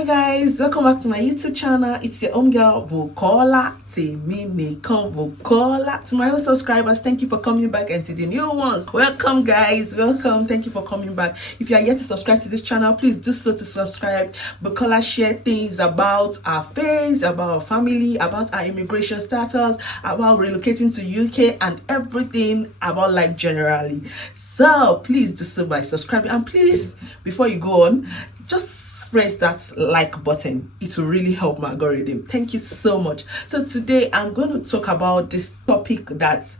Hi guys, welcome back to my YouTube channel. It's your own girl Bukola. Bukola. To my old subscribers, thank you for coming back, and to the new ones, welcome guys, welcome. Thank you for coming back. If you are yet to subscribe to this channel, please do so to subscribe. Bukola share things about our faith, about our family, about our immigration status, about relocating to UK, and everything about life generally. So please do so by subscribing, and please, before you go on, just press that like button. It will really help my algorithm. Thank you so much. So today I'm going to talk about this topic that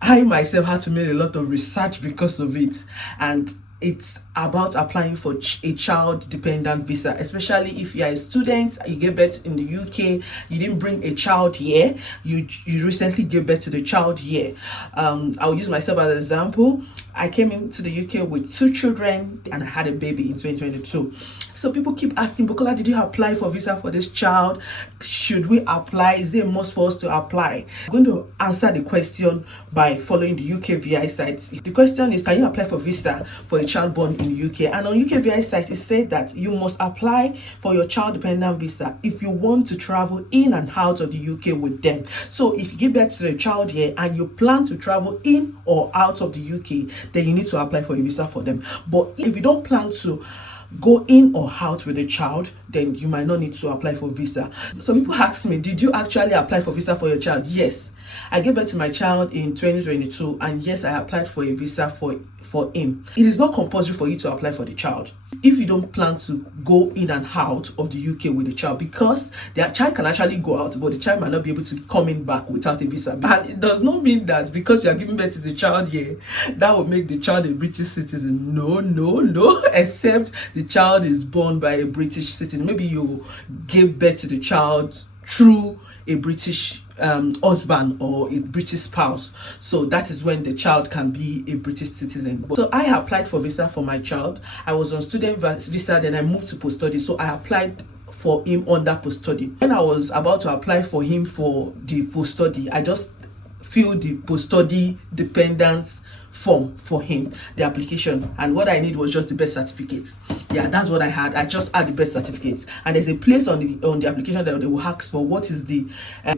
I myself had to make a lot of research because of it, and it's about applying for a child dependent visa, especially if you are a student, you gave birth in the UK, you didn't bring a child here, you recently gave birth to the child here. I'll use myself as an example. I came into the UK with 2 children and I had a baby in 2022. So people keep asking, Bukola, did you apply for visa for this child? Should we apply? Is it a must for us to apply? I'm going to answer the question by following the UK VI site. The question is, can you apply for visa for a child born in the UK? And on UK VI site, it said that you must apply for your child dependent visa if you want to travel in and out of the UK with them. So if you give birth to a child here and you plan to travel in or out of the UK, then you need to apply for a visa for them. But if you don't plan to go in or out with a child, then you might not need to apply for visa. Some people ask me, did you actually apply for visa for your child? Yes, I gave birth to my child in 2022, and yes, I applied for a visa for him. It is not compulsory for you to apply for the child if you don't plan to go in and out of the UK with the child, because the child can actually go out, but the child might not be able to come in back without a visa. And it does not mean that because you are giving birth to the child here, that will make the child a British citizen. No, except the child is born by a British citizen. Maybe you gave birth to the child through a British husband or a British spouse, so that is when the child can be a British citizen. So I applied for visa for my child. I was on student visa, then I moved to post-study, so I applied for him under post-study. When I was about to apply for him for the post-study, I just filled the post-study dependence form for him, the application, and what I need was just the birth certificate. Yeah, that's what I had. I just had the birth certificates, and there's a place on the application that they will ask for what is the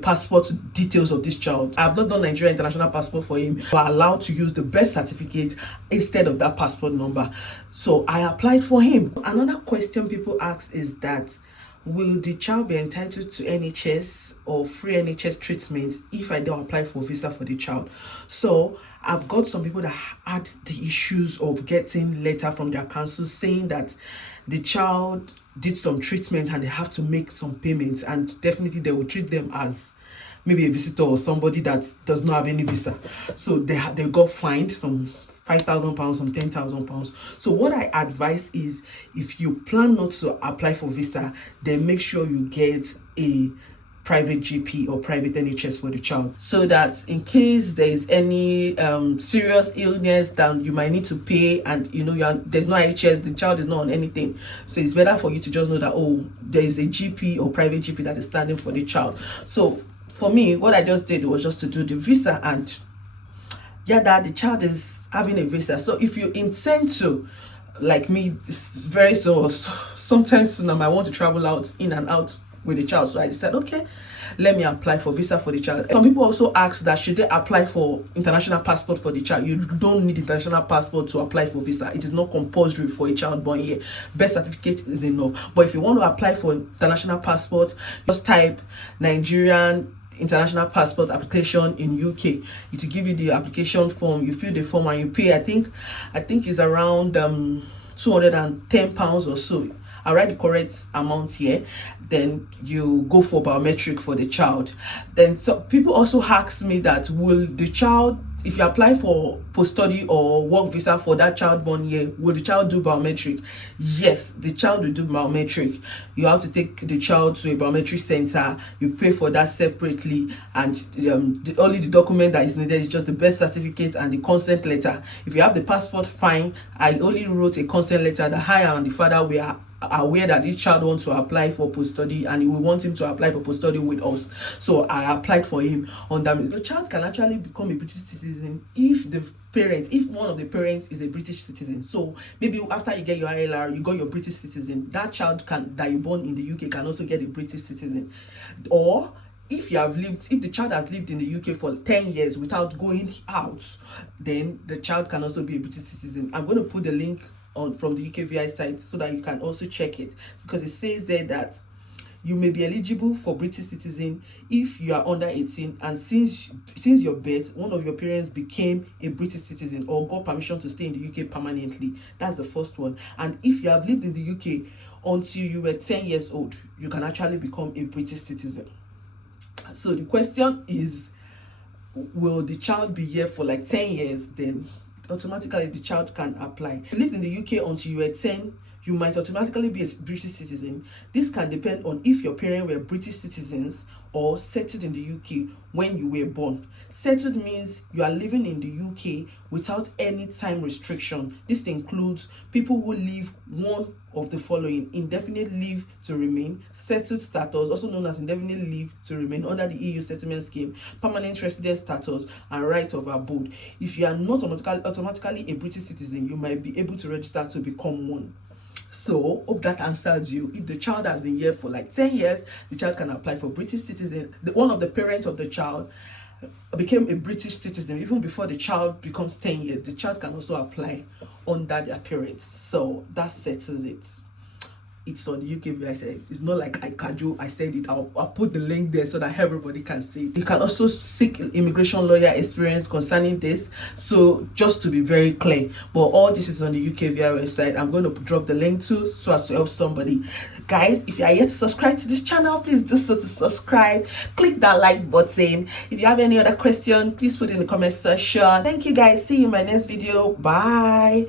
passport details of this child. I've not done Nigeria international passport for him, but allowed to use the birth certificate instead of that passport number. So I applied for him. Another question people ask is that, will the child be entitled to NHS or free NHS treatment if I don't apply for visa for the child? So I've got some people that had the issues of getting letter from their council saying that the child did some treatment and they have to make some payments, and definitely they will treat them as maybe a visitor or somebody that does not have any visa. So they got fined some £5,000, some £10,000. So what I advise is, if you plan not to apply for visa, then make sure you get a private GP or private NHS for the child, so that in case there is any serious illness that you might need to pay, and there's no NHS, the child is not on anything, so it's better for you to just know that, oh, there is a GP or private GP that is standing for the child. So for me, what I just did was just to do the visa, and yeah, that the child is having a visa. So if you intend to, like me, very soon, sometimes soon, I might want to travel out, in and out with the child, so I decided, okay, let me apply for visa for the child. Some people also ask that should they apply for international passport for the child. You don't need international passport to apply for visa. It is not compulsory for a child born here. Birth certificate is enough. But if you want to apply for international passport, just type Nigerian international passport application in UK. It will give you the application form. You fill the form and you pay. I think it's around £210 or so. I'll write the correct amount here. Then you go for biometric for the child. Then so people also ask me that, will the child, if you apply for post-study or work visa for that child born here, will the child do biometric? Yes, the child will do biometric. You have to take the child to a biometric center. You pay for that separately, and only the document that is needed is just the birth certificate and the consent letter. If you have the passport, fine. I only wrote a consent letter that I and the father were aware that this child wants to apply for post-study and we want him to apply for post-study with us. So I applied for him on that. The child can actually become a British citizen if if one of the parents is a British citizen. So maybe after you get your ILR, you got your British citizen, that child that you born in the UK can also get a British citizen. Or if the child has lived in the UK for 10 years without going out, then the child can also be a British citizen. I'm going to put the link from the UKVI site so that you can also check it, because it says there that you may be eligible for British citizen if you are under 18 and since your birth one of your parents became a British citizen or got permission to stay in the UK permanently. That's the first one. And if you have lived in the UK until you were 10 years old, you can actually become a British citizen. So the question is, will the child be here for like 10 years? Then automatically the child can apply. If you lived in the UK until you were 10, you might automatically be a British citizen. This can depend on if your parents were British citizens or settled in the UK when you were born. Settled means you are living in the UK without any time restriction. This includes people who live one of the following: indefinite leave to remain, settled status, also known as indefinite leave to remain under the EU settlement scheme, permanent resident status, and right of abode. If you are not automatically a British citizen, you might be able to register to become one. So hope that answers you. If the child has been here for like 10 years, the child can apply for British citizen. One of the parents of the child became a British citizen even before the child becomes 10 years. The child can also apply under their parents. So that settles it. It's on the UK website. It's not like I said it. I'll put the link there so that everybody can see it. You can also seek immigration lawyer experience concerning this. So just to be very clear, but all this is on the UKVI website. I'm going to drop the link too so as to help somebody. Guys, if you are yet to subscribe to this channel, please do so to subscribe. Click that like button. If you have any other question, please put it in the comment section. Thank you guys. See you in my next video. Bye.